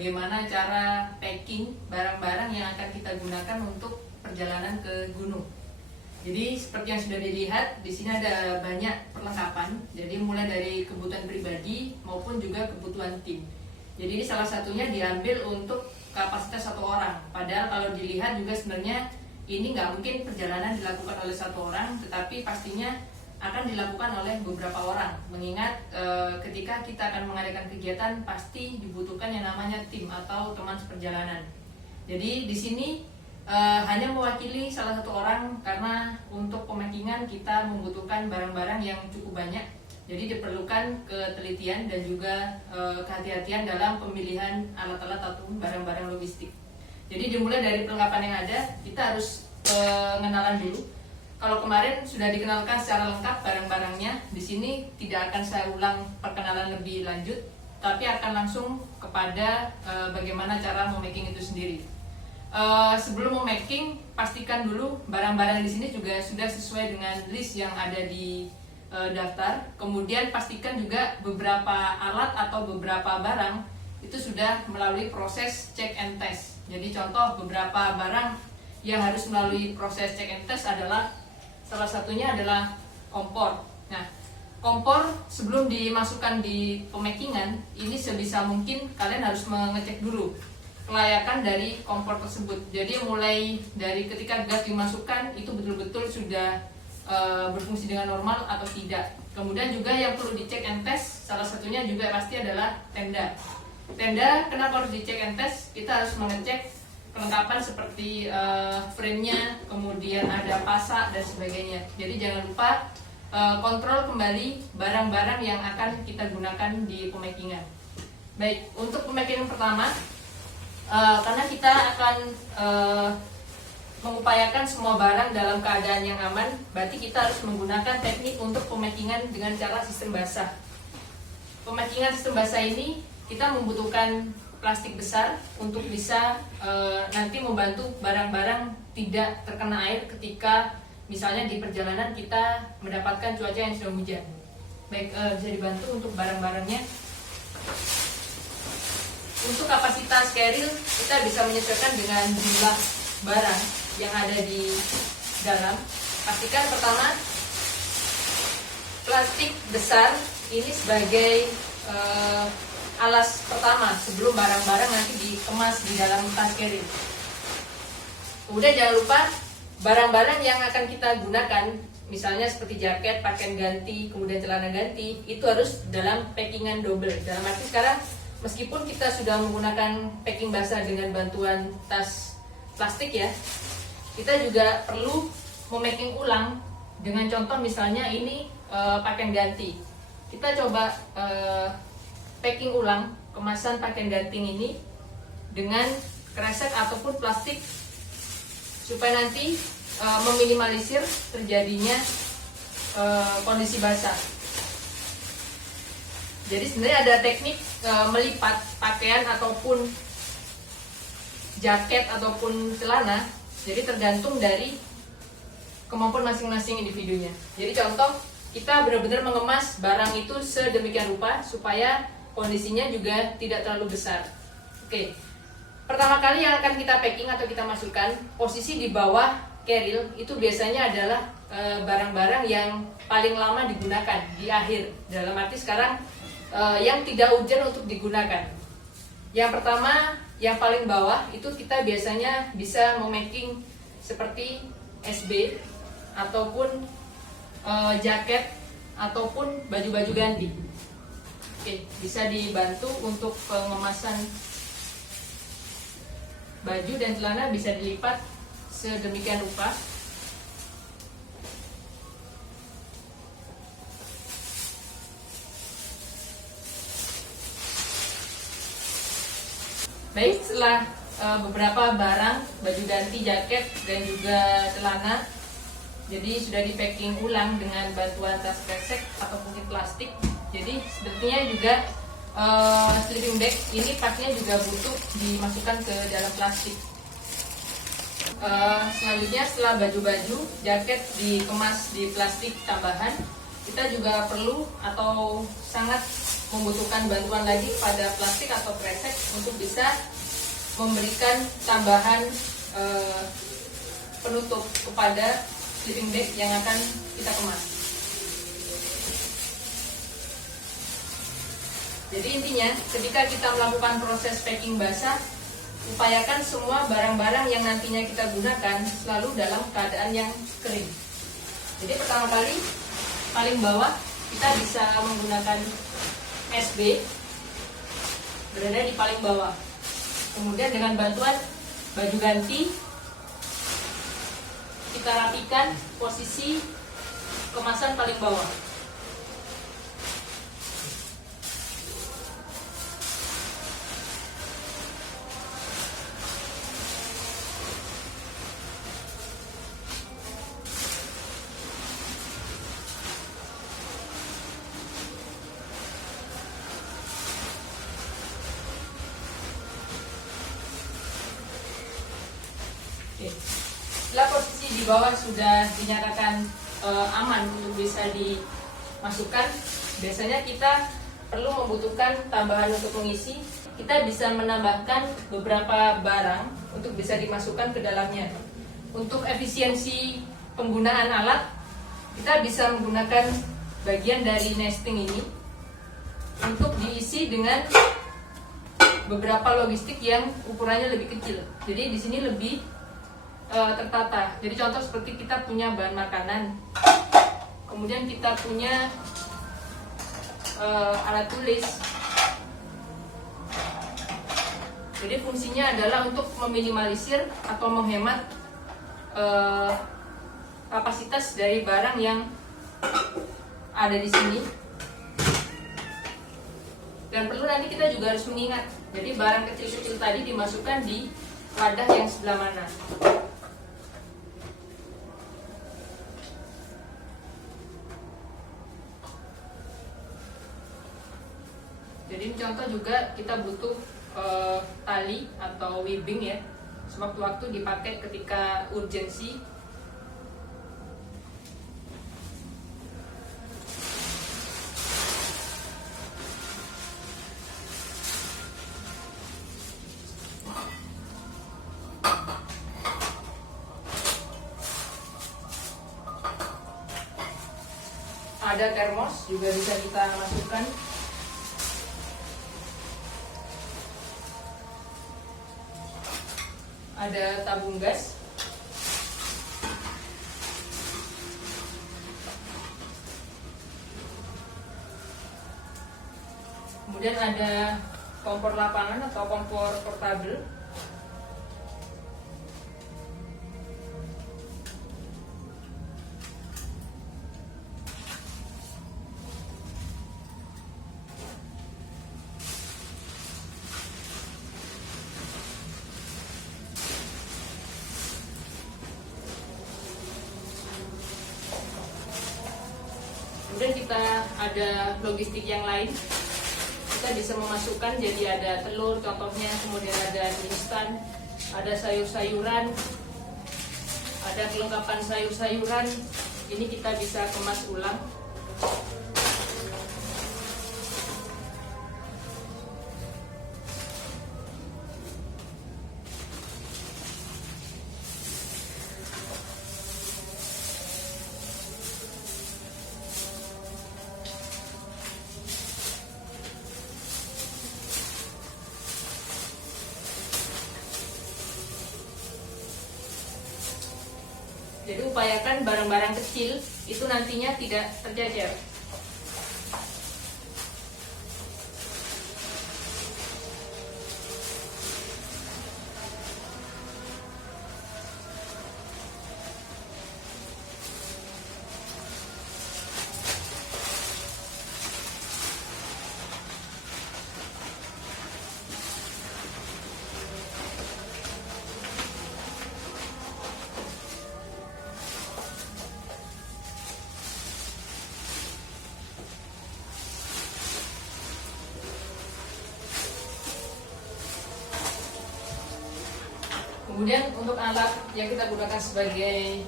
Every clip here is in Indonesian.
bagaimana cara packing barang-barang yang akan kita gunakan untuk perjalanan ke gunung. Jadi seperti yang sudah dilihat, di sini ada banyak perlengkapan. Jadi mulai dari kebutuhan pribadi maupun juga kebutuhan tim. Jadi ini salah satunya diambil untuk kapasitas satu orang. Padahal kalau dilihat juga sebenarnya ini nggak mungkin perjalanan dilakukan oleh satu orang, tetapi pastinya akan dilakukan oleh beberapa orang. Mengingat ketika kita akan mengadakan kegiatan pasti dibutuhkan yang namanya tim atau teman seperjalanan. Jadi di sini hanya mewakili salah satu orang karena untuk pemackingan kita membutuhkan barang-barang yang cukup banyak. Jadi diperlukan ketelitian dan juga kehati-hatian dalam pemilihan alat-alat atau barang-barang logistik. Jadi dimulai dari perlengkapan yang ada, kita harus pengenalan dulu. Kalau kemarin sudah dikenalkan secara lengkap barang-barangnya, di sini tidak akan saya ulang perkenalan lebih lanjut, tapi akan langsung kepada bagaimana cara memaking itu sendiri. Sebelum memaking, pastikan dulu barang-barang di sini juga sudah sesuai dengan list yang ada di daftar. Kemudian pastikan juga beberapa alat atau beberapa barang itu sudah melalui proses check and test. Jadi contoh beberapa barang yang harus melalui proses check and test adalah salah satunya adalah kompor. Nah, kompor sebelum dimasukkan di pemackingan, ini sebisa mungkin kalian harus mengecek dulu kelayakan dari kompor tersebut. Jadi mulai dari ketika gas dimasukkan itu betul-betul sudah berfungsi dengan normal atau tidak. Kemudian juga yang perlu dicek and test, salah satunya juga pasti adalah tenda. Tenda kenapa harus dicek and test? Kita harus mengecek kelengkapan seperti frame-nya, kemudian ada pasak dan sebagainya. Jadi jangan lupa kontrol kembali barang-barang yang akan kita gunakan di pemackingan. Baik, untuk pemackingan pertama, karena kita akan mengupayakan semua barang dalam keadaan yang aman, berarti kita harus menggunakan teknik untuk pemackingan dengan cara sistem basah. Pemackingan sistem basah ini kita membutuhkan plastik besar untuk bisa nanti membantu barang-barang tidak terkena air ketika misalnya di perjalanan kita mendapatkan cuaca yang sedang hujan. Baik, bisa dibantu untuk barang-barangnya. Untuk kapasitas keril kita bisa menyesuaikan dengan jumlah barang yang ada di dalam. Pastikan pertama plastik besar ini sebagai alas pertama sebelum barang-barang nanti dikemas di dalam tas carry. Kemudian jangan lupa barang-barang yang akan kita gunakan, misalnya seperti jaket, pakaian ganti, kemudian celana ganti, itu harus dalam packingan double. Dalam arti sekarang meskipun kita sudah menggunakan packing basah dengan bantuan tas plastik ya, kita juga perlu memaking ulang dengan contoh misalnya ini pakaian ganti. Kita coba packing ulang kemasan pakaian ganting ini dengan kresek ataupun plastik supaya nanti meminimalisir terjadinya kondisi basah. Jadi sebenarnya ada teknik melipat pakaian ataupun jaket ataupun celana. Jadi tergantung dari kemampuan masing-masing individunya. Jadi contoh kita benar-benar mengemas barang itu sedemikian rupa supaya kondisinya juga tidak terlalu besar. Oke, pertama kali yang akan kita packing atau kita masukkan, posisi di bawah carrier itu biasanya adalah barang-barang yang paling lama digunakan di akhir. Dalam arti sekarang yang tidak urgent untuk digunakan. Yang pertama, yang paling bawah itu kita biasanya bisa memaking seperti SB ataupun jaket ataupun baju-baju ganti. Oke, bisa dibantu untuk pengemasan baju dan celana, bisa dilipat sedemikian rupa. Baik, setelah beberapa barang, baju ganti, jaket, dan juga celana, jadi sudah di packing ulang dengan bantuan tas kresek atau mungkin plastik. Jadi sebetulnya juga sleeping bag ini pastinya juga butuh dimasukkan ke dalam plastik. Selanjutnya setelah baju-baju, jaket dikemas di plastik tambahan, kita juga perlu atau sangat membutuhkan bantuan lagi pada plastik atau kresek untuk bisa memberikan tambahan penutup kepada sleeping bag yang akan kita kemas. Jadi intinya ketika kita melakukan proses packing basah, upayakan semua barang-barang yang nantinya kita gunakan selalu dalam keadaan yang kering. Jadi pertama kali paling bawah kita bisa menggunakan SB berada di paling bawah. Kemudian dengan bantuan baju ganti kita rapikan posisi kemasan paling bawah. Setelah posisi di bawah sudah dinyatakan aman untuk bisa dimasukkan, biasanya kita perlu membutuhkan tambahan untuk mengisi. Kita bisa menambahkan beberapa barang untuk bisa dimasukkan ke dalamnya. Untuk efisiensi penggunaan alat, kita bisa menggunakan bagian dari nesting ini untuk diisi dengan beberapa logistik yang ukurannya lebih kecil. Jadi di sini lebih tertata. Jadi contoh seperti kita punya bahan makanan, kemudian kita punya alat tulis. Jadi fungsinya adalah untuk meminimalisir atau menghemat kapasitas dari barang yang ada di sini. Dan perlu nanti kita juga harus mengingat, jadi barang kecil-kecil tadi dimasukkan di wadah yang sebelah mana. Jadi contoh juga kita butuh tali atau webbing ya, sewaktu-waktu dipakai ketika urgensi. Ada termos juga bisa kita masukkan. Ada tabung gas. Kemudian ada kompor lapangan atau kompor portable. Kemudian kita ada logistik yang lain, kita bisa memasukkan, jadi ada telur contohnya, kemudian ada instan, ada sayur-sayuran, ada kelengkapan sayur-sayuran. Ini kita bisa kemas ulang. Jadi upayakan barang-barang kecil itu nantinya tidak tercecer. Kemudian untuk alat yang kita gunakan sebagai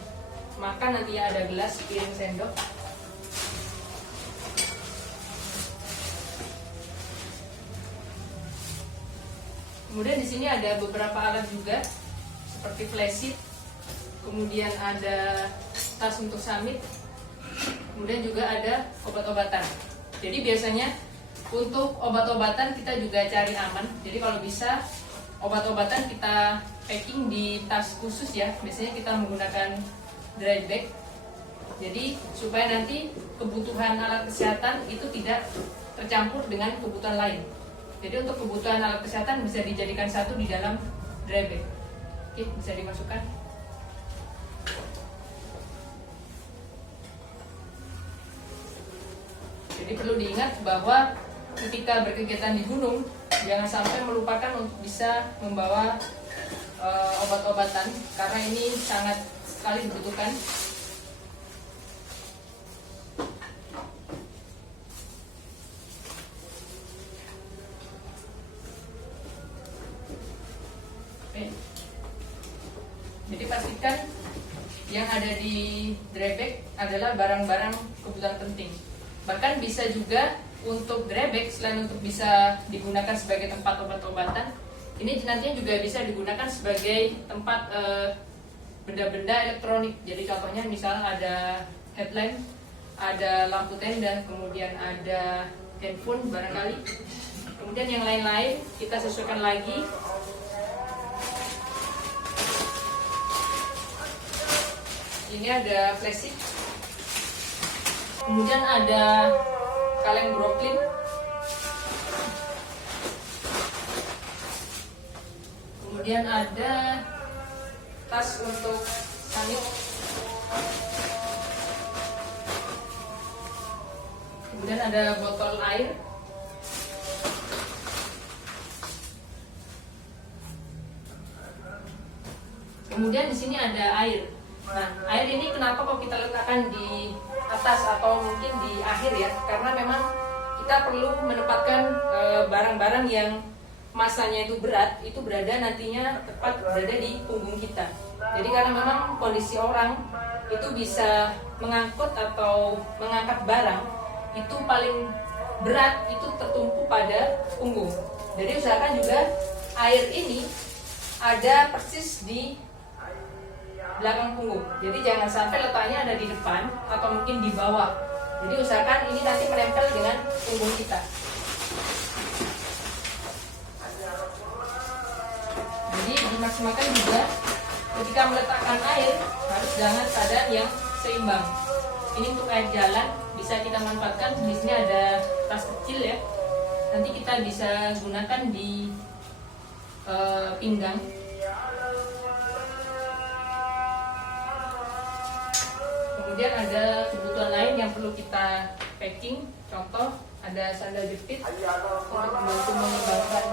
makan nanti ada gelas, piring, sendok. Kemudian di sini ada beberapa alat juga seperti flash sheet, kemudian ada tas untuk summit, kemudian juga ada obat-obatan. Jadi biasanya untuk obat-obatan kita juga cari aman. Jadi kalau bisa obat-obatan kita packing di tas khusus ya. Biasanya kita menggunakan dry bag. Jadi supaya nanti kebutuhan alat kesehatan itu tidak tercampur dengan kebutuhan lain. Jadi untuk kebutuhan alat kesehatan bisa dijadikan satu di dalam dry bag. Oke, bisa dimasukkan. Jadi perlu diingat bahwa ketika berkegiatan di gunung, jangan sampai melupakan untuk bisa membawa obat-obatan karena ini sangat sekali dibutuhkan. Oke. Jadi pastikan yang ada di dry bag adalah barang-barang kebutuhan penting. Bahkan bisa juga untuk dry bag selain untuk bisa digunakan sebagai tempat obat-obatan, ini nantinya juga bisa digunakan sebagai tempat benda-benda elektronik. Jadi contohnya misalnya ada headlamp, ada lampu tenda, kemudian ada handphone barangkali. Kemudian yang lain-lain kita sesuaikan lagi. Ini ada flash sheet. Kemudian ada kaleng Brooklyn. Kemudian ada tas untuk summit. Kemudian ada botol air. Kemudian di sini ada air. Nah, air ini kenapa kok kita letakkan di atas atau mungkin di akhir ya? Karena memang kita perlu menempatkan barang-barang yang masanya itu berat, itu berada nantinya tepat berada di punggung kita. Jadi karena memang kondisi orang itu bisa mengangkut atau mengangkat barang itu paling berat itu tertumpu pada punggung. Jadi usahakan juga air ini ada persis di belakang punggung. Jadi jangan sampai letaknya ada di depan atau mungkin di bawah. Jadi usahakan ini nanti menempel dengan punggung kita. Jadi dimaksimalkan juga ketika meletakkan air harus dengan keadaan yang seimbang. Ini untuk air jalan bisa kita manfaatkan. Di sini ada tas kecil ya. Nanti kita bisa gunakan di pinggang. Kemudian ada kebutuhan lain yang perlu kita packing. Contoh ada sandal jepit untuk membantu mengembangkan.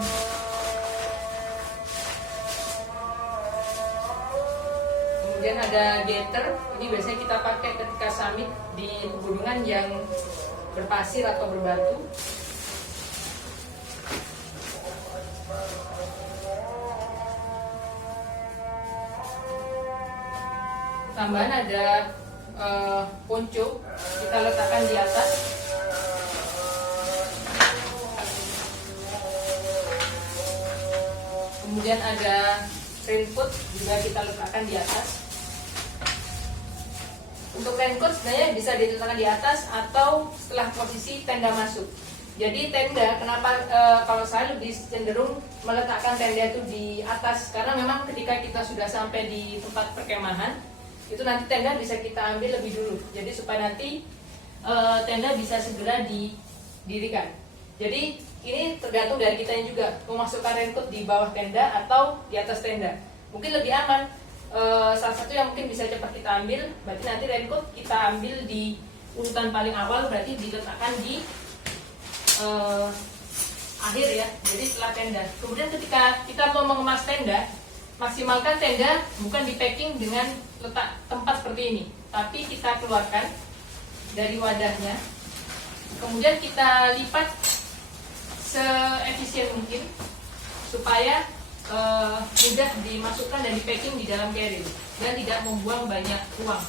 Kemudian ada gaiter. Ini biasanya kita pakai ketika summit di pegunungan yang berpasir atau berbatu. Tambahan ada ponco, kita letakkan di atas. Kemudian ada raincoat juga kita letakkan di atas. Untuk raincoat sebenarnya bisa diletakkan di atas atau setelah posisi tenda masuk. Jadi tenda, kenapa kalau saya lebih cenderung meletakkan tenda itu di atas, karena memang ketika kita sudah sampai di tempat perkemahan, itu nanti tenda bisa kita ambil lebih dulu. Jadi supaya nanti tenda bisa segera didirikan. Jadi ini tergantung dari kita juga, memasukkan raincoat di bawah tenda atau di atas tenda. Mungkin lebih aman. Salah satu yang mungkin bisa cepat kita ambil, berarti nanti raincoat kita ambil di urutan paling awal, berarti diletakkan di akhir ya. Jadi setelah tenda. Kemudian ketika kita mau mengemas tenda, maksimalkan tenda bukan di packing dengan letak tempat seperti ini, tapi kita keluarkan dari wadahnya, kemudian kita lipat seefisien mungkin supaya mudah dimasukkan dan di packing di dalam carrier dan tidak membuang banyak uang.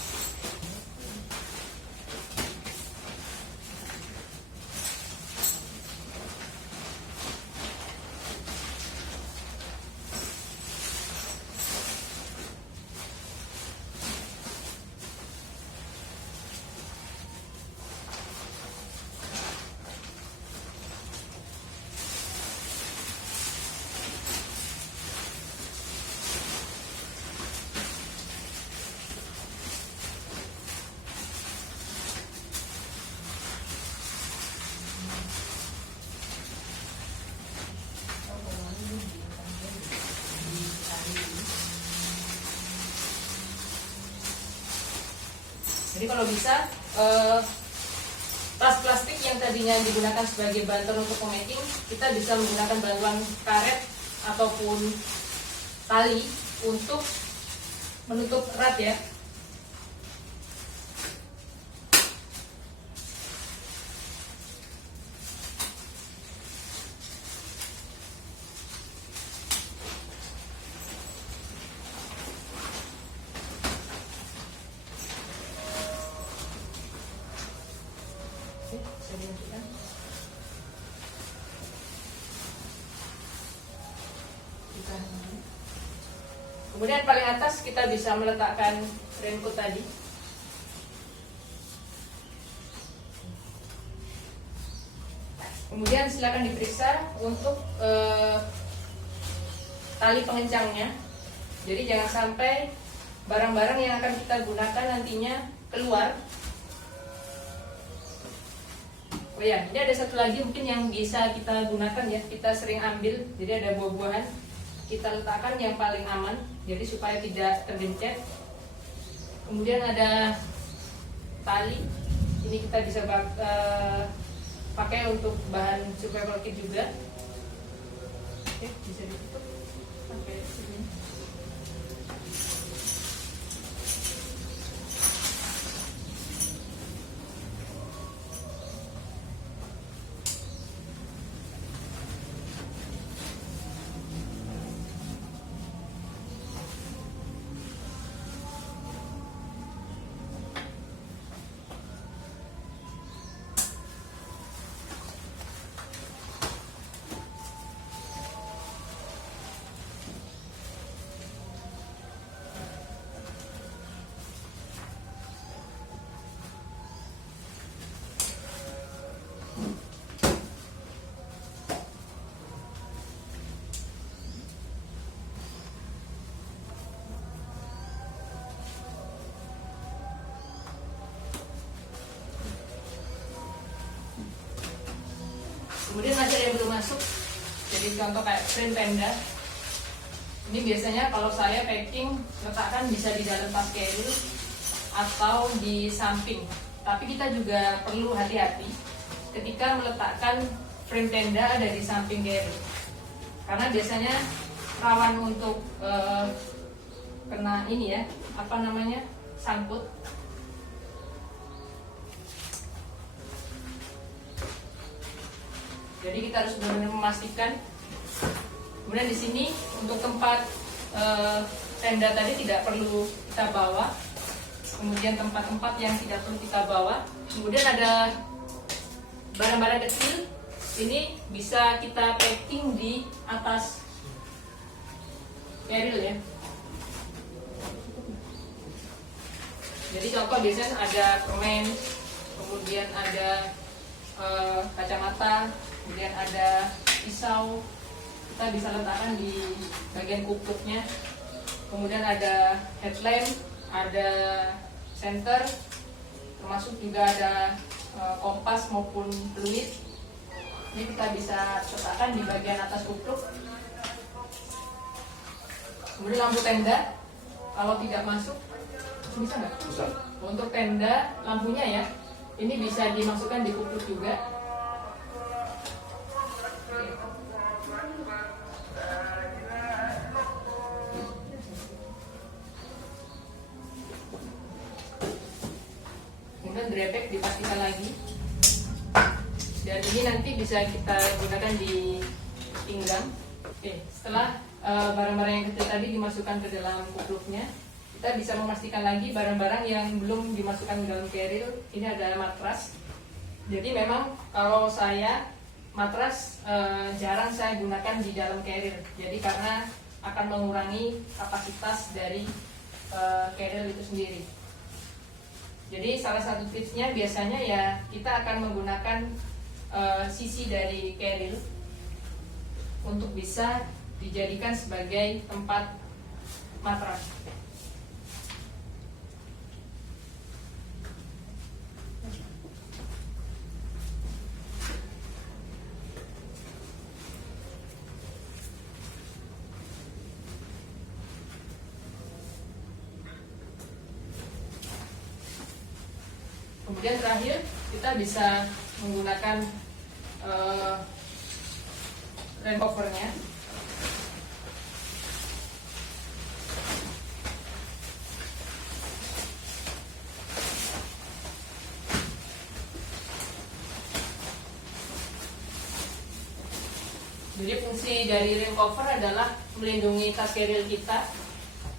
Jadi kalau bisa tas plastik yang tadinya digunakan sebagai bantal untuk pemacking, kita bisa menggunakan bantuan karet ataupun tali untuk menutup erat ya. Bisa dilanjutkan. Kemudian paling atas kita bisa meletakkan raincoat tadi. Kemudian silakan diperiksa untuk tali pengencangnya. Jadi jangan sampai barang-barang yang akan kita gunakan nantinya keluar. Oh ya, ini ada satu lagi mungkin yang bisa kita gunakan ya, kita sering ambil. Jadi ada buah-buahan, kita letakkan yang paling aman, jadi supaya tidak tergencet. Kemudian ada tali, ini kita bisa pakai untuk bahan survival kit juga. Oke, bisa ditutup sampai sini. Kemudian masih ada yang belum masuk. Jadi contoh kayak frame tenda. Ini biasanya kalau saya packing letakkan bisa di dalam tas carrier atau di samping. Tapi kita juga perlu hati-hati ketika meletakkan frame tenda ada di samping carrier. Karena biasanya rawan untuk kena ini ya, apa namanya, sangkut. Jadi kita harus benar-benar memastikan. Kemudian di sini untuk tempat tenda tadi tidak perlu kita bawa. Kemudian tempat-tempat yang tidak perlu kita bawa. Kemudian ada barang-barang kecil. Ini bisa kita packing di atas carrier ya. Jadi contoh biasanya ada permen, kemudian ada kacamata, kemudian ada pisau, kita bisa letakkan di bagian kupuknya. Kemudian ada headlamp, ada senter, termasuk juga ada kompas maupun fluid. Ini kita bisa letakkan di bagian atas kupluk. Kemudian lampu tenda, kalau tidak masuk, bisa nggak? Bisa. Untuk tenda lampunya ya, ini bisa dimasukkan di kupluk juga. Kemudian drebek dipastikan lagi. Dan ini nanti bisa kita gunakan di pinggang. Oke, setelah barang-barang yang kecil tadi dimasukkan ke dalam kupluknya, kita bisa memastikan lagi barang-barang yang belum dimasukkan ke dalam carrier. Ini adalah matras. Jadi memang kalau saya matras jarang saya gunakan di dalam carrier. Jadi karena akan mengurangi kapasitas dari carrier itu sendiri. Jadi salah satu tipsnya biasanya ya kita akan menggunakan sisi dari carrier untuk bisa dijadikan sebagai tempat matras. Kemudian terakhir kita bisa menggunakan rain covernya. Jadi fungsi dari rain cover adalah melindungi tas carrier kita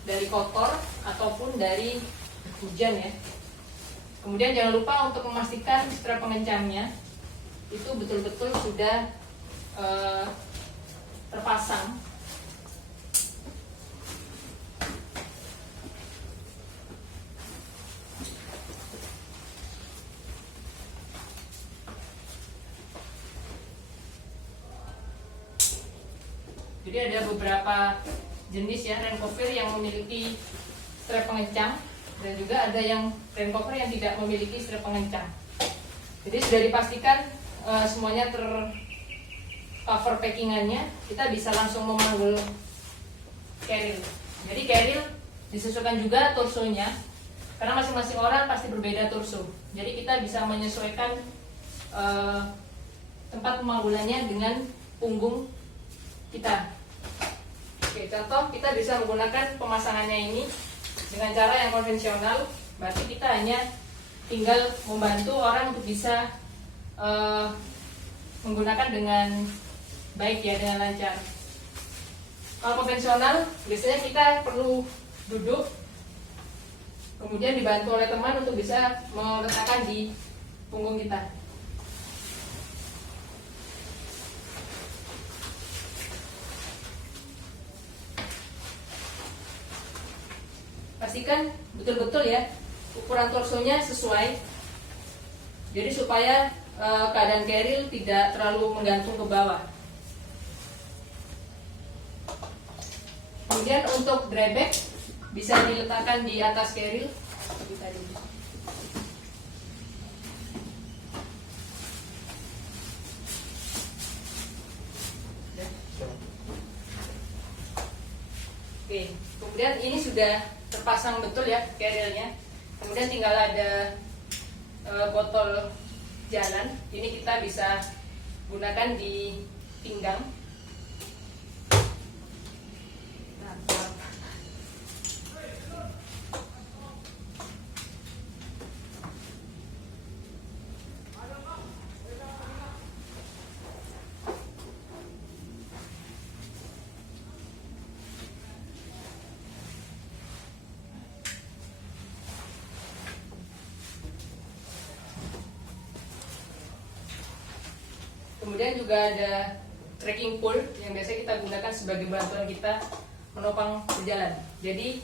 dari kotor ataupun dari hujan ya. Kemudian jangan lupa untuk memastikan strap pengencangnya itu betul-betul sudah terpasang. Jadi ada beberapa jenis ya rain cover yang memiliki strap pengencang dan juga ada yang rain cover yang tidak memiliki strap pengencang. Jadi sudah dipastikan semuanya tercover packingannya, kita bisa langsung memanggul carrier. Jadi carrier disesuaikan juga torsonya karena masing-masing orang pasti berbeda torso. Jadi kita bisa menyesuaikan tempat pemanggulannya dengan punggung kita. Oke, contoh kita bisa menggunakan pemasangannya ini dengan cara yang konvensional. Berarti kita hanya tinggal membantu orang untuk bisa menggunakan dengan baik ya, dengan lancar. Kalau konvensional biasanya kita perlu duduk, kemudian dibantu oleh teman untuk bisa meletakkan di punggung kita. Pastikan betul-betul ya ukuran torsonya sesuai, jadi supaya keadaan carrier tidak terlalu menggantung ke bawah. Kemudian untuk dryback bisa diletakkan di atas carrier seperti tadi. Oke, kemudian ini sudah terpasang betul ya carriernya. Kemudian tinggal ada botol jalan. Ini kita bisa gunakan di pinggang. Kemudian juga ada trekking pole yang biasa kita gunakan sebagai bantuan kita menopang berjalan. Jadi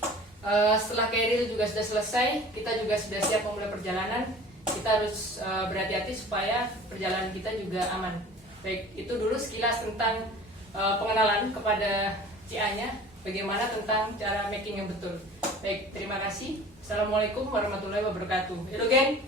setelah carrier juga sudah selesai, kita juga sudah siap memulai perjalanan. Kita harus berhati-hati supaya perjalanan kita juga aman. Baik, itu dulu sekilas tentang pengenalan kepada CA-nya, bagaimana tentang cara making yang betul. Baik, terima kasih. Assalamualaikum warahmatullahi wabarakatuh. Halo geng.